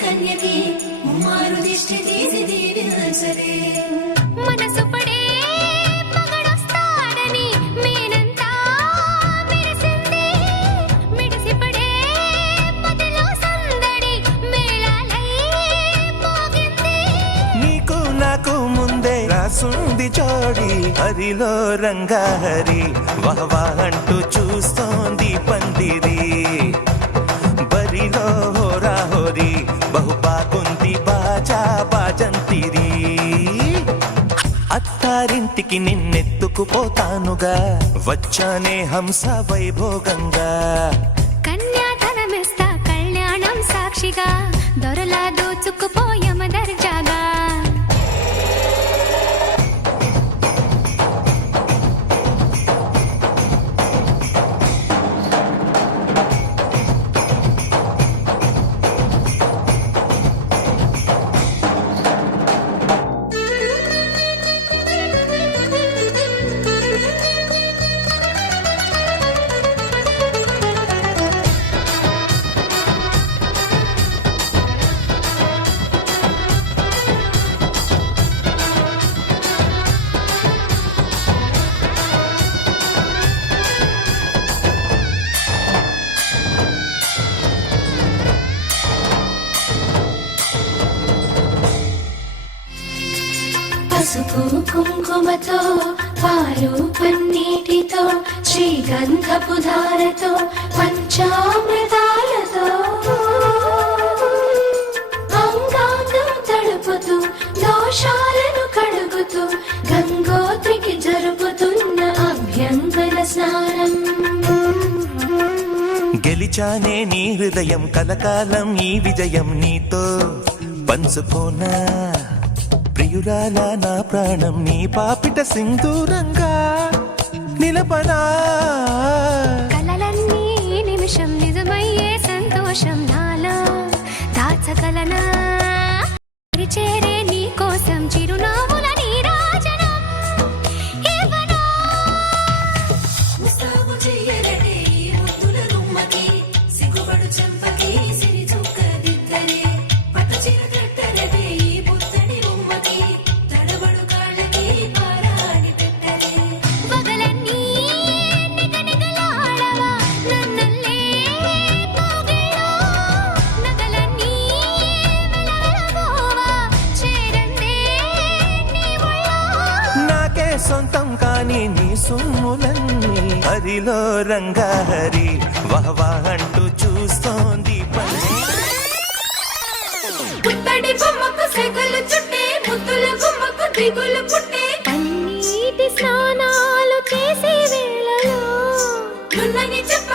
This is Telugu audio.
కన్యకి ముమ్మారు దిష్టి తీసి దీవించరే మనసు పడే మగడొస్తాడని మేనంతా మెరిసింది మిడిసి పడే పదిలో సందడి మేళాలై మోగింది నీకు నాకు ముందే రాసుంది జోడి హరిలో రంగాహరి వహవా అంటూ చూస్తోంది పందిరి బరిలో హోరా హోరి బహు బాగుంది బాజా బాజంతిరి అత్తారింటికి నిన్నెత్తుకుపోతానుగా వచ్చానే హంస వైభోగంగా కన్యాధనమిస్తా కళ్యాణం సాక్షిగా దొరలా దోచుకుపోయమ దర్జాగా పసుపు కుంకుమతో పాలు పన్నీటితో శ్రీగంధపు ధారతో పంచామృతాలతో అంగాంగం తడుపుతూ దోషాలను కడుగుతూ గంగోత్రికి జరుపుతున్న అభ్యంగన స్నానం గెలిచానే నీ హృదయం కలకాలం ఈ విజయం నీతో పంచుకోనా ప్రియురాలా నా ప్రాణం నీ పాపిట సింధూరంగా నిలపనా కలలన్నీ నిమిషం నిజమయ్యే సంతోషం నాలో దాచగలనా చేరే నీ కోసం చిరునవ్వుల నీరాజనం ఇవ్వనా ముస్తాబు చెయ్యరటే ఈ ముద్దుల గుమ్మకి సిగ్గుపడు చెంపకి సిరి చుక్క దిద్దరే పట్టు చీర కట్టరటే ఈ బుత్తడి గుమ్మకి తడబడు కాళ్ళకి పారాడి పెట్టరే పగలన్నీ నిగనిగలాడవా నన్నల్లే పోగేలో నగలన్నీ వెలవెలబోవా చేరందే నీ ఒళ్ళో నాకే సొంతం కాని నీ సుమ్ములన్నీ హరిలో రంగాహరి వహవా అంటూ చూస్తోంది పుత్తడి బొమ్మకు సెగలు చుట్టే ముద్దుల గుమ్మకు దిగులు పుట్టే కన్నీటి స్నానాలు చేసే వేళలో నున్నని చెప్ప